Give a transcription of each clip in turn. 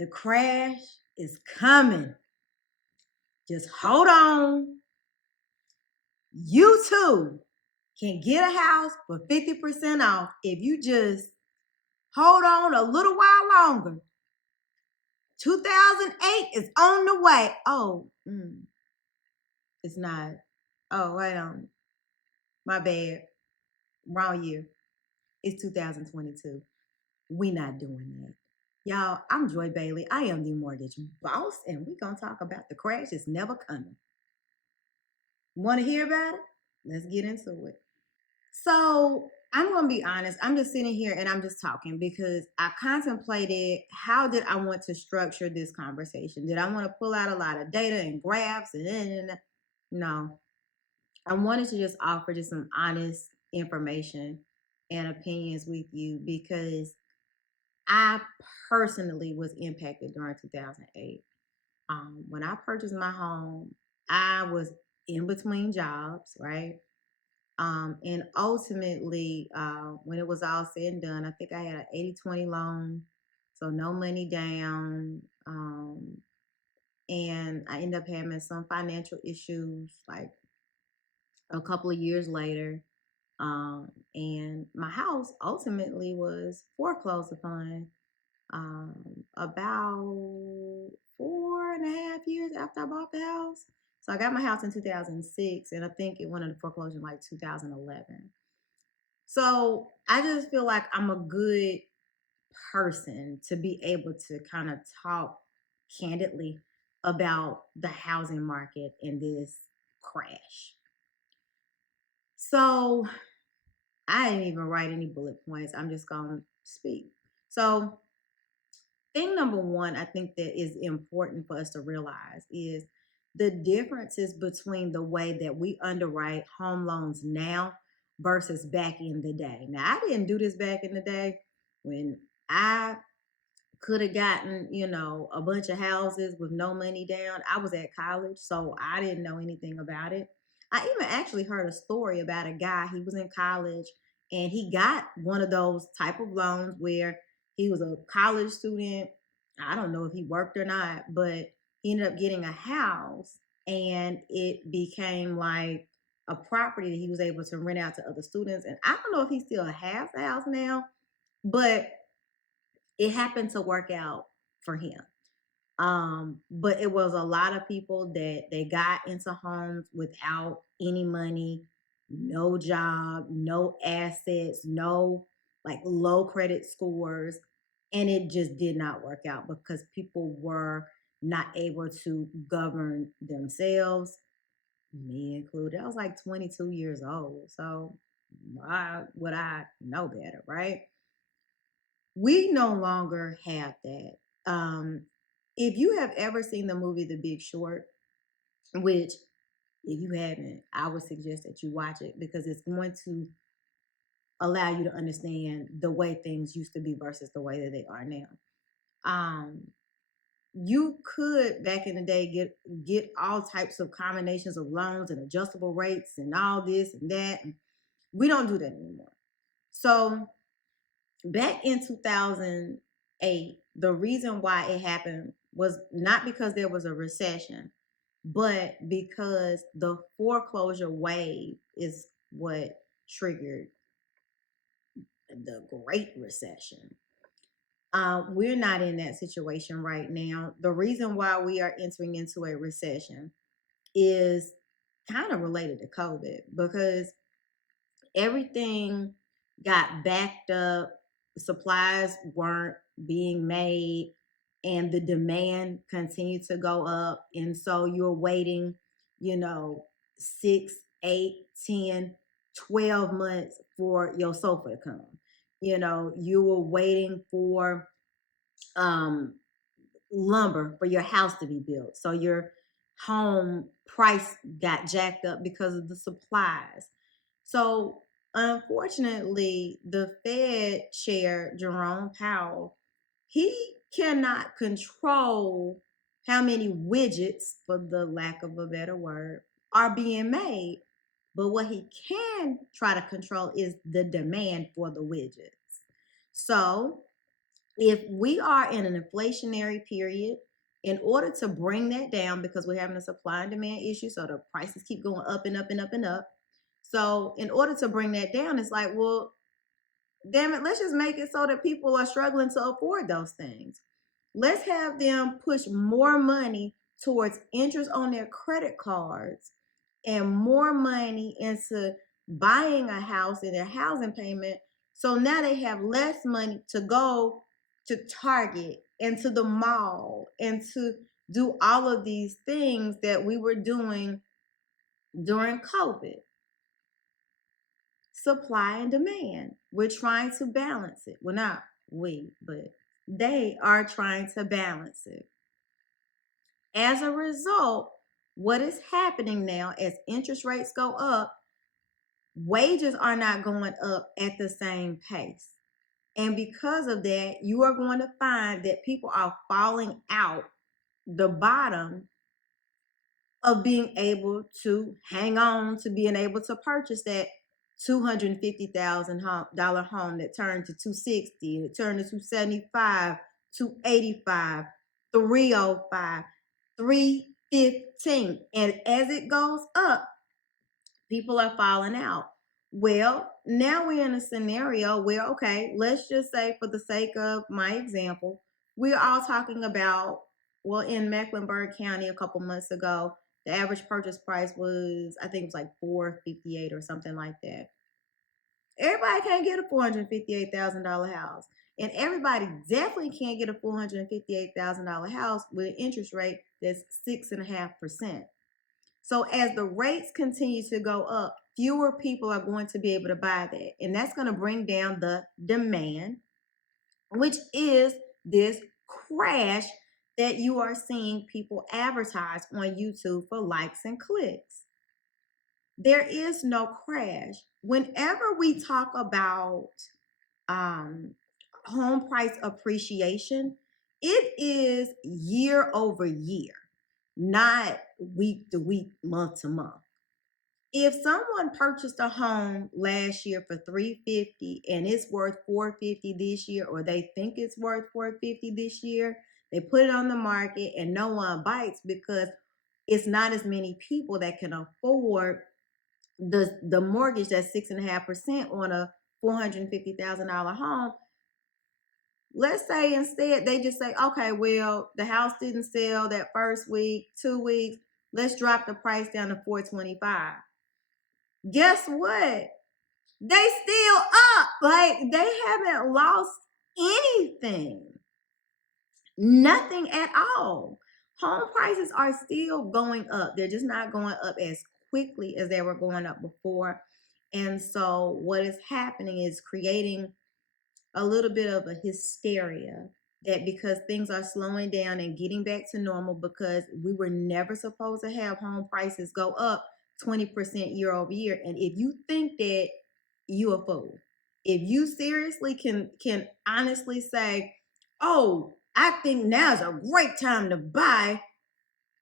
The crash is coming. Just hold on. You too can get a house for 50% off if you just hold on a little while longer. 2008 is on the way. Oh, it's not. Oh, wait on. My bad. Wrong year. It's 2022. We not doing that. Y'all, I'm Joy Bailey. I am the mortgage boss, and we're going to talk about the crash is never coming. Want to hear about it? Let's get into it. So I'm going to be honest. I'm just sitting here and I'm just talking because I contemplated how did I want to structure this conversation? Did I want to pull out a lot of data and graphs? No. I wanted to just offer just some honest information and opinions with you because I personally was impacted during 2008. When I purchased my home, I was in between jobs, right? And ultimately, when it was all said and done, I think I had an 80-20 loan, so no money down. And I ended up having some financial issues like a couple of years later. And my house ultimately was foreclosed upon about 4.5 years after I bought the house. So I got my house in 2006, and I think it went into foreclosure in like 2011. So I just feel like I'm a good person to be able to kind of talk candidly about the housing market and this crash. So I didn't even write any bullet points. I'm just going to speak. So thing number one, I think that is important for us to realize is the differences between the way that we underwrite home loans now versus back in the day. Now, I didn't do this back in the day when I could have gotten, a bunch of houses with no money down. I was at college, so I didn't know anything about it. I even actually heard a story about a guy. He was in college and he got one of those type of loans where he was a college student. I don't know if he worked or not, but he ended up getting a house and it became like a property that he was able to rent out to other students. And I don't know if he still has the house now, but it happened to work out for him. But it was a lot of people that they got into homes without any money, no job, no assets, no like low credit scores. And it just did not work out because people were not able to govern themselves, me included. I was like 22 years old. So why would I know better, right? We no longer have that. If you have ever seen the movie The Big Short, which if you haven't, I would suggest that you watch it because it's going to allow you to understand the way things used to be versus the way that they are now. You could back in the day get all types of combinations of loans and adjustable rates and all this and that. And we don't do that anymore. So back in 2008, the reason why it happened was not because there was a recession, but because the foreclosure wave is what triggered the Great Recession. We're not in that situation right now. The reason why we are entering into a recession is kind of related to COVID because everything got backed up, supplies weren't being made, and the demand continued to go up. And so you're waiting, 6, 8, 10, 12 months for your sofa to come. You were waiting for lumber for your house to be built. So your home price got jacked up because of the supplies. So unfortunately, the Fed chair, Jerome Powell, he cannot control how many widgets, for the lack of a better word, are being made. But what he can try to control is the demand for the widgets. So If we are in an inflationary period, in order to bring that down, because we're having a supply and demand issue, so the prices keep going up and up and up and up. So in order to bring that down, it's like, well, damn it, let's just make it so that people are struggling to afford those things. Let's have them push more money towards interest on their credit cards and more money into buying a house and their housing payment. So now they have less money to go to Target and to the mall and to do all of these things that we were doing during COVID. Supply and demand. We're trying to balance it. Well, not we, but they are trying to balance it. As a result, what is happening now as interest rates go up, wages are not going up at the same pace. And because of that, you are going to find that people are falling out the bottom of being able to hang on to being able to purchase that $250,000 home that turned to 260, and it turned to 275, 285, 305, 315. And as it goes up, people are falling out. Well, now we're in a scenario where, okay, let's just say for the sake of my example, we're all talking about, well, in Mecklenburg County a couple months ago, the average purchase price was, I think it was like 458 or something like that. Everybody can't get a $458,000 house. And everybody definitely can't get a $458,000 house with an interest rate that's 6.5%. So as the rates continue to go up, fewer people are going to be able to buy that. And that's going to bring down the demand, which is this crash that you are seeing people advertise on YouTube for likes and clicks. There is no crash. Whenever we talk about home price appreciation, it is year over year, not week to week, month to month. If someone purchased a home last year for $350 and it's worth $450 this year, or they think it's worth $450 this year, they put it on the market and no one bites because it's not as many people that can afford the mortgage that's 6.5% on a $450,000 home. Let's say instead they just say, okay, well, the house didn't sell that first week, 2 weeks. Let's drop the price down to $425. Guess what? They still up. Like, they haven't lost anything. Nothing at all. Home prices are still going up. They're just not going up as quickly as they were going up before. And so what is happening is creating a little bit of a hysteria that because things are slowing down and getting back to normal, because we were never supposed to have home prices go up 20% year over year. And if you think that, you a fool. If you seriously can honestly say, oh, I think now's a great time to buy.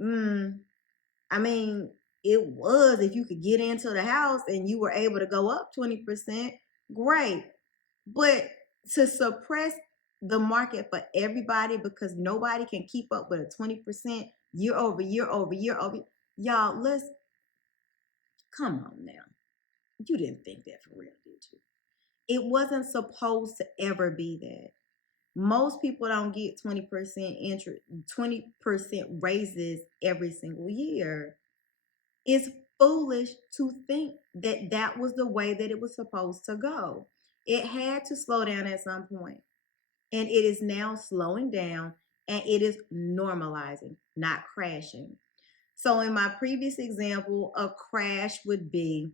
I mean, it was if you could get into the house and you were able to go up 20%, great. But to suppress the market for everybody because nobody can keep up with a 20% year over year over year over, y'all, let's come on now. You didn't think that for real, did you? It wasn't supposed to ever be that. Most people don't get 20% interest, 20% raises every single year. It's foolish to think that that was the way that it was supposed to go. It had to slow down at some point. And it is now slowing down and it is normalizing, not crashing. So in my previous example, a crash would be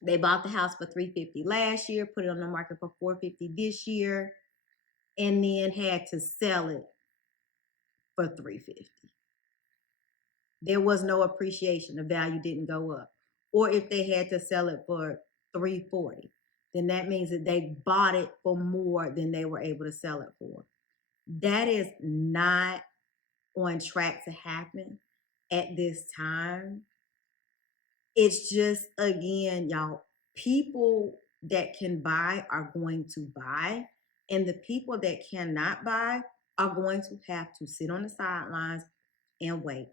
they bought the house for $350 last year, put it on the market for $450 this year, and then had to sell it for $350. There was no appreciation. The value didn't go up. Or if they had to sell it for $340, then that means that they bought it for more than they were able to sell it for. That is not on track to happen at this time. It's just, again, y'all, people that can buy are going to buy. And the people that cannot buy are going to have to sit on the sidelines and wait.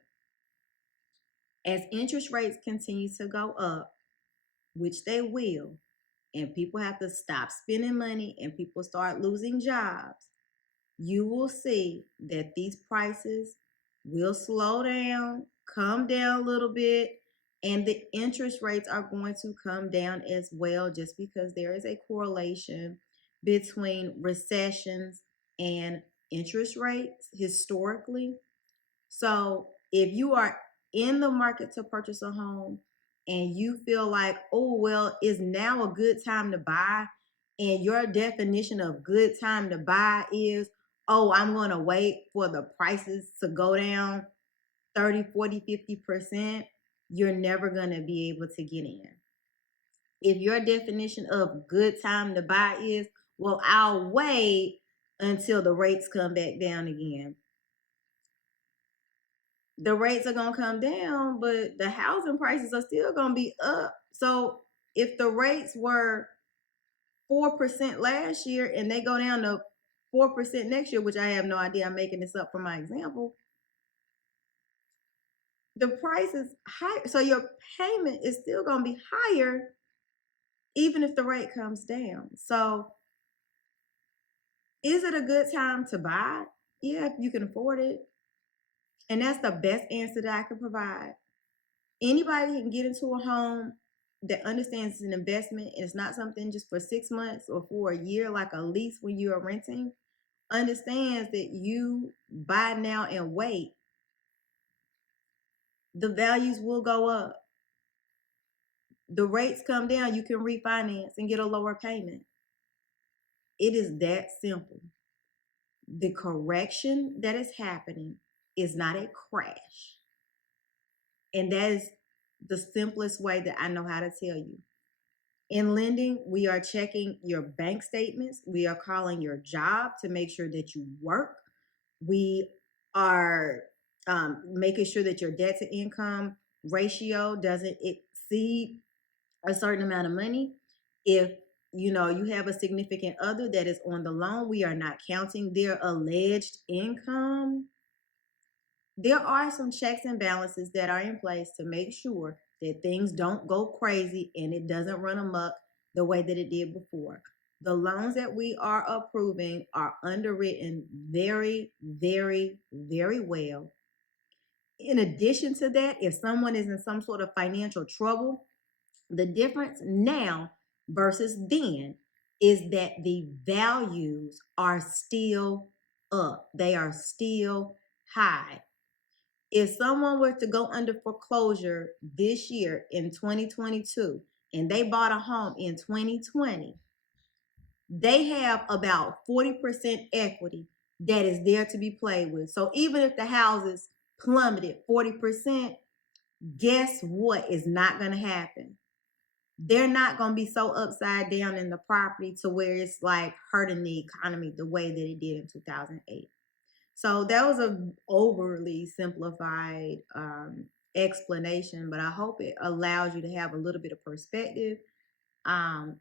As interest rates continue to go up, which they will, and people have to stop spending money and people start losing jobs, you will see that these prices will slow down, come down a little bit, and the interest rates are going to come down as well, just because there is a correlation between recessions and interest rates historically. So if you are in the market to purchase a home and you feel like, oh, well, is now a good time to buy, and your definition of good time to buy is, oh, I'm going to wait for the prices to go down 30, 40, 50%, you're never going to be able to get in. If your definition of good time to buy is, well, I'll wait until the rates come back down again, the rates are going to come down, but the housing prices are still going to be up. So if the rates were 4% last year and they go down to 4% next year, which I have no idea, I'm making this up for my example, the price is high. So your payment is still going to be higher even if the rate comes down. So is it a good time to buy? Yeah, if you can afford it. And that's the best answer that I can provide. Anybody can get into a home that understands it's an investment and it's not something just for 6 months or for a year, like a lease when you are renting, understands that you buy now and wait, the values will go up. The rates come down, you can refinance and get a lower payment. It is that simple. The correction that is happening is not a crash. And that is the simplest way that I know how to tell you. In lending, we are checking your bank statements. We are calling your job to make sure that you work. We are making sure that your debt to income ratio doesn't exceed a certain amount of money. If you have a significant other that is on the loan, we are not counting their alleged income. There are some checks and balances that are in place to make sure that things don't go crazy and it doesn't run amok the way that it did before. The loans that we are approving are underwritten very, very, very well. In addition to that, if someone is in some sort of financial trouble, the difference now versus then is that the values are still up. They are still high. If someone were to go under foreclosure this year in 2022 and they bought a home in 2020, they have about 40% equity that is there to be played with. So even if the houses plummeted 40%, guess what is not going to happen? They're not going to be so upside down in the property to where it's like hurting the economy the way that it did in 2008. So that was an overly simplified explanation, but I hope it allows you to have a little bit of perspective.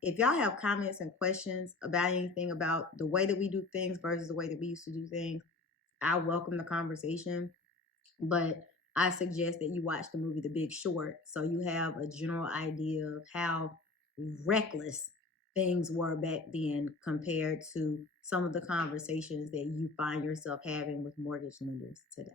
If y'all have comments and questions about anything about the way that we do things versus the way that we used to do things, I welcome the conversation. But I suggest that you watch the movie The Big Short so you have a general idea of how reckless things were back then compared to some of the conversations that you find yourself having with mortgage lenders today.